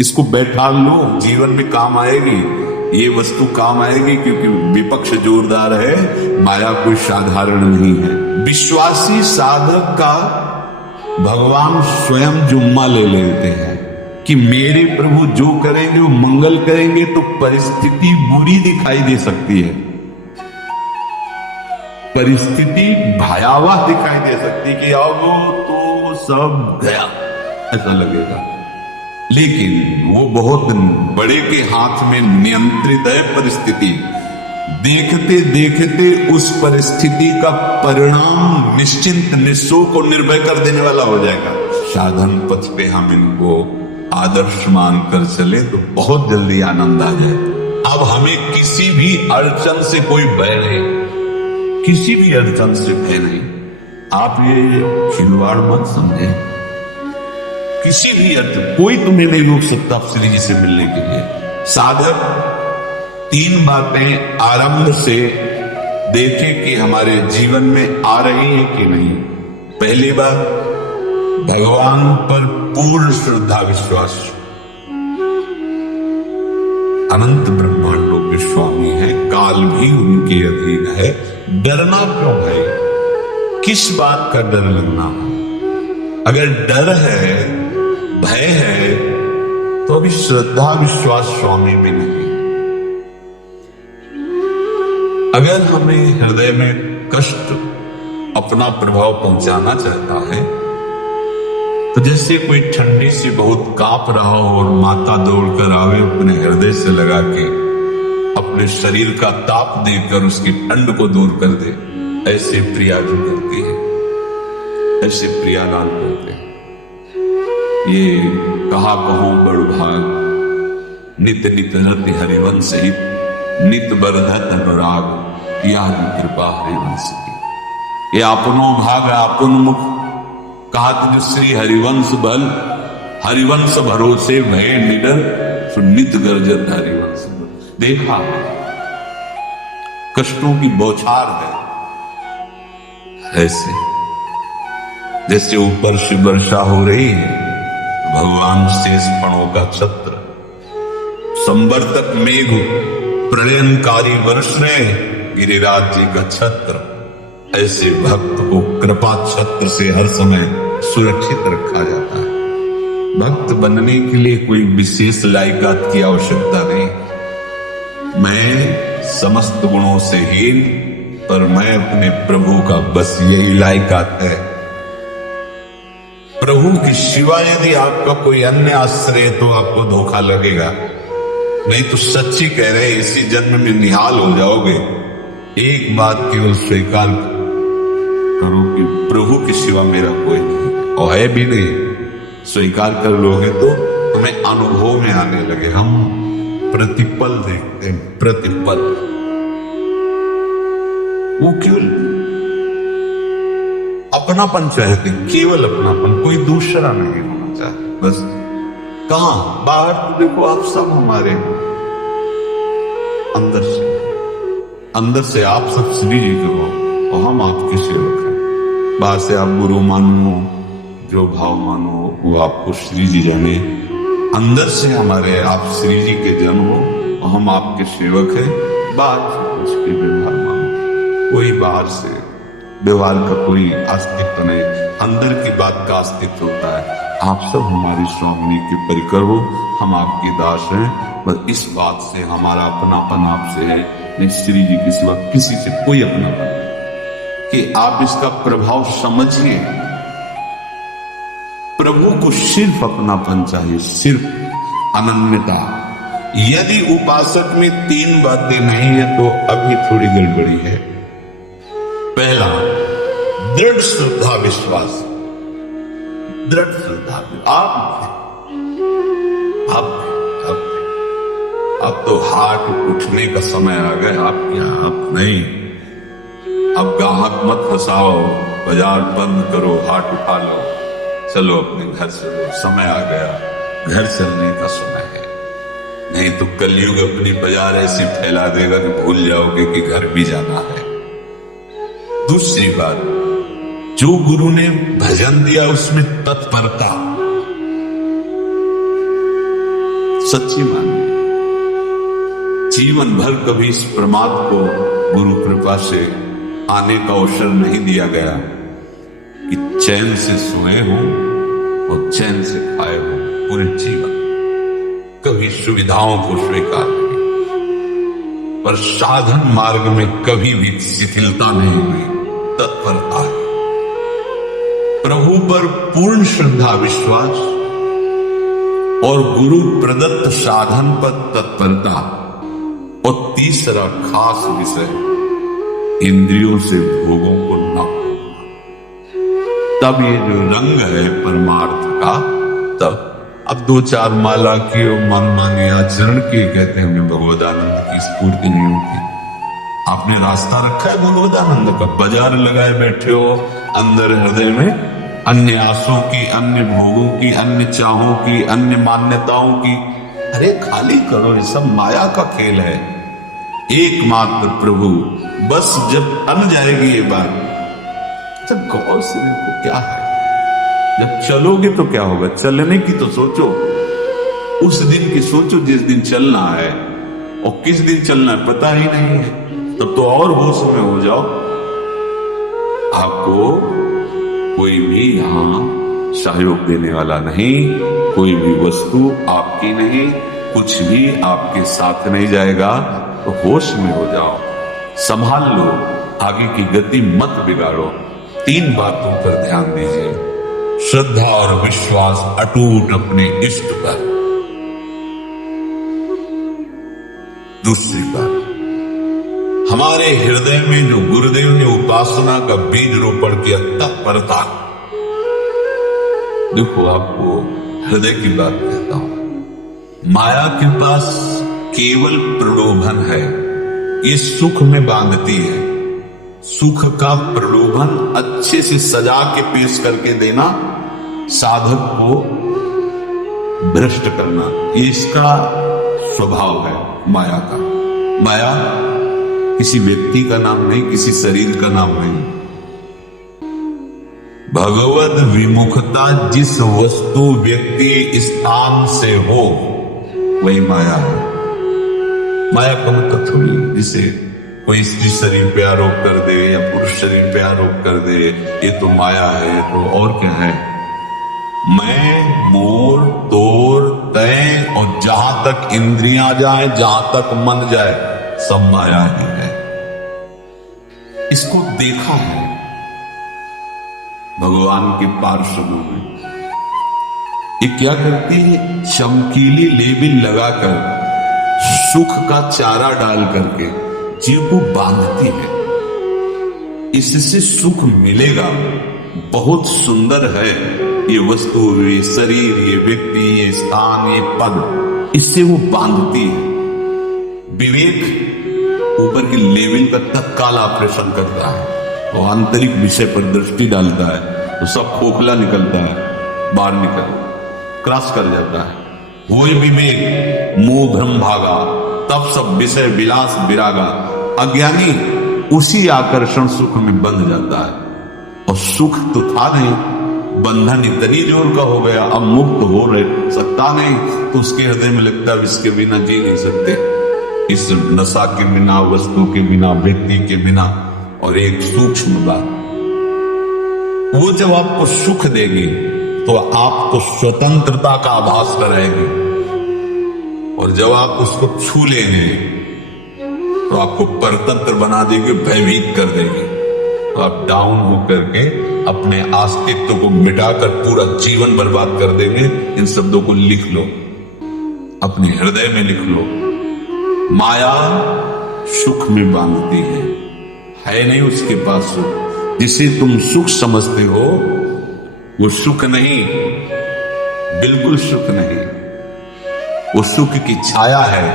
इसको बैठा लो, जीवन में काम आएगी, ये वस्तु काम आएगी, क्योंकि विपक्ष जोरदार है, माया कोई साधारण नहीं है। विश्वासी साधक का भगवान स्वयं जुम्मा ले लेते हैं कि मेरे प्रभु जो करेंगे वो मंगल करेंगे। तो परिस्थिति बुरी दिखाई दे सकती है, परिस्थिति भयावह दिखाई दे सकती है कि अब तो सब गया ऐसा लगेगा, लेकिन वो बहुत बड़े के हाथ में नियंत्रित है परिस्थिति। देखते देखते उस परिस्थिति का परिणाम निश्चिंत निःशोक और निर्भय कर देने वाला हो जाएगा। साधन पथ पे हम इनको आदर्श मानकर चले तो बहुत जल्दी आनंद आ जाए। अब हमें किसी भी अड़चन से कोई भय नहीं, किसी भी अड़चन से भय नहीं। आप ये खिलवाड़ मत समझे, किसी भी अड़चन कोई तुम्हें नहीं रोक सकता श्री जी से मिलने के लिए। साधक 3 बातें आरंभ से देखे कि हमारे जीवन में आ रही है कि नहीं। पहली बात, भगवान पर पूर्ण श्रद्धा विश्वास। अनंत ब्रह्मांडों के स्वामी है, काल भी उनके अधीन है। डरना क्यों है? किस बात का डर लगना? अगर डर है, भय है, तो अभी श्रद्धा विश्वास स्वामी में नहीं। अगर हमें हृदय में कष्ट अपना प्रभाव पहुंचाना चाहता है, तो जैसे कोई ठंडी से बहुत कांप रहा हो और माता दौड़कर आवे, अपने हृदय से लगा के अपने शरीर का ताप देकर उसकी ठंड को दूर कर दे, ऐसे प्रिया जो करती है, ऐसे प्रियालाल करते हैं। ये कहा कहो बड़ भाग, नित नित रति हरिवंश हित, नित बरधत अनुराग, यह कृपा हरिवंश की। ये अपनो भाग अपन मुख, कहा श्री हरिवंश बल, हरिवंश भरोसे भय निडर, सुनित गर्जन हरिवंश। देखा कष्टों की बौछार है, ऐसे जैसे ऊपर से वर्षा हो रही है, भगवान शेष पणों का छत्र, संवर्तक मेघ प्रलयनकारी वर्ष रहे, गिरिराज जी का छत्र। ऐसे भक्त को कृपा छत्र से हर समय सुरक्षित रखा जाता है। भक्त बनने के लिए कोई विशेष लायकात की आवश्यकता नहीं। मैं समस्त गुणों से हीन, पर मैं अपने प्रभु का बस यही लायकात है। प्रभु के सिवा यदि आपका कोई अन्य आश्रय तो आपको धोखा लगेगा, नहीं तो सच्ची कह रहे इसी जन्म में निहाल हो जाओगे। एक बात केवल स्वीकार करो कि प्रभु के सिवा मेरा कोई नहीं, और है भी नहीं। स्वीकार कर लोगे तो तुम्हें अनुभव में आने लगे। हम प्रतिपल देखते हैं, प्रतिपल। वो केवल अपनापन चाहते, केवल अपनापन, कोई दूसरा नहीं होना चाहते। बस कहां बाहर तो देखो आप सब हमारे, अंदर से आप सब श्री जी के हो और हम आपके सेवक हैं। बाहर से आप गुरु मानो, जो भाव मानो वो आपको श्री जी जाने। अंदर से हमारे आप श्री जी के जन हो और हम आपके सेवक हैं। बाहर से कुछ भी व्यवहार मानो, कोई बाहर से व्यवहार का कोई अस्तित्व नहीं, अंदर की बात का अस्तित्व होता है। आप सब हमारी स्वामिनी के परिकर हो, हम आपके दास हैं। बस इस बात से हमारा अपनापन आपसे है, नहीं श्री जी के सिवा किसी से कोई अपनापन नहीं। कि आप इसका प्रभाव समझिए। प्रभु को सिर्फ अपनापन चाहिए, सिर्फ अनन्यता। यदि उपासक में 3 बातें नहीं है तो अभी थोड़ी गड़बड़ी है। पहला, दृढ़ श्रद्धा विश्वास। दृढ़ श्रद्धा, अब तो हाथ उठने का समय आ गया। आप नहीं, अब गाहक मत फंसाओ, बाजार बंद करो, हाथ उठा लो, चलो अपने घर चलो, समय आ गया, घर चलने का समय है। नहीं तो कलयुग अपनी बाजार ऐसी फैला देगा कि भूल जाओगे कि घर भी जाना है। दूसरी बात, जो गुरु ने भजन दिया उसमें तत्परता। सच्ची मानिए। जीवन भर कभी इस प्रमाद को गुरु कृपा से आने का अवसर नहीं दिया गया कि चैन से सोए हो और चैन से खाए हो। पूरे जीवन कभी सुविधाओं को स्वीकार नहीं, पर साधन मार्ग में कभी भी शिथिलता नहीं हुई, तत्परता है। प्रभु पर पूर्ण श्रद्धा विश्वास और गुरु प्रदत्त साधन पर तत्परता, और तीसरा खास विषय इंद्रियों से भोगों को न भोगना। तब ये जो रंग है परमार्थ का, तब अब 2-4 माला की और मनमानी आचरण की कहते हैं हमें भगवदानंद की स्फूर्ति नहीं होती। आपने रास्ता रखा है भगवदानंद का, बाजार लगाए बैठे हो अंदर हृदय में अन्य आसों की, अन्य भोगों की, अन्य चाहों की, अन्य मान्यताओं की। अरे खाली करो, ये सब माया का खेल है। एकमात्र प्रभु, बस जब अन जाएगी ये बात, जब गौर से देखो क्या है। जब चलोगे तो क्या होगा, चलने की तो सोचो, उस दिन की सोचो जिस दिन चलना है, और किस दिन चलना है पता ही नहीं है। तब तो और होश में हो जाओ। आपको कोई भी यहां सहयोग देने वाला नहीं, कोई भी वस्तु आपकी नहीं, कुछ भी आपके साथ नहीं जाएगा। तो होश में हो जाओ, संभाल लो, आगे की गति मत बिगाड़ो। 3 बातों पर ध्यान दीजिए। श्रद्धा और विश्वास अटूट अपने इष्ट पर। दूसरी बात, हमारे हृदय में जो गुरुदेव ने उपासना का बीज रोपण किया, तत्परता। देखो, आपको हृदय की बात कहता हूं। माया के पास केवल प्रलोभन है, ये सुख में बांधती है। सुख का प्रलोभन अच्छे से सजा के पेश करके देना, साधक को भ्रष्ट करना, ये इसका स्वभाव है माया का। माया किसी व्यक्ति का नाम नहीं, किसी शरीर का नाम नहीं। भगवद विमुखता जिस वस्तु व्यक्ति स्थान से हो, वही माया है। माया का मतलब थोड़ी जिसे कोई स्त्री शरीर पे आरोप कर दे या पुरुष शरीर पे आरोप कर दे, ये तो माया है। तो और क्या है? मैं, मोर, तोर, तय, और जहां तक इंद्रियां जाए, जहां तक मन जाए, सब माया ही है। इसको देखा है भगवान के पार्षदों में। ये क्या करती है? चमकीली लेबिल लगाकर, सुख का चारा डाल करके जीव को बांधती है। इससे सुख मिलेगा, बहुत सुंदर है ये वस्तु, ये शरीर, ये व्यक्ति, ये स्थान, ये पद, इससे वो बांधती है। विवेक ऊपर की लेवल का तत्काल ऑपरेशन करता है, वो आंतरिक विषय पर दृष्टि डालता है, तो सब खोखला निकलता है, बाहर निकल क्रॉस कर जाता है। वो विवेक, मोह भ्रम भागा, तब सब विषय विलास विरागा। अज्ञानी उसी आकर्षण सुख में बंध जाता है, और सुख तो था नहीं, बंधन इतनी जोर का हो गया, अब मुक्त हो रहे सकता नहीं, तो उसके हृदय में लगता है इसके बिना जी नहीं सकते, इस नशा के बिना, वस्तु के बिना, व्यक्ति के बिना। और एक सूक्ष्म बात, वो जब आपको सुख देगी तो आपको स्वतंत्रता का आभास कराएगी, और जब आप उसको छू लेंगे तो आपको परतंत्र बना देगी, भयभीत कर देगी। तो आप डाउन होकर के अपने अस्तित्व को मिटाकर पूरा जीवन बर्बाद कर देंगे। इन शब्दों को लिख लो, अपने हृदय में लिख लो। माया सुख में बांधती है नहीं उसके पास सुख। जिसे तुम सुख समझते हो वो सुख नहीं, बिल्कुल सुख नहीं, वो सुख की छाया है।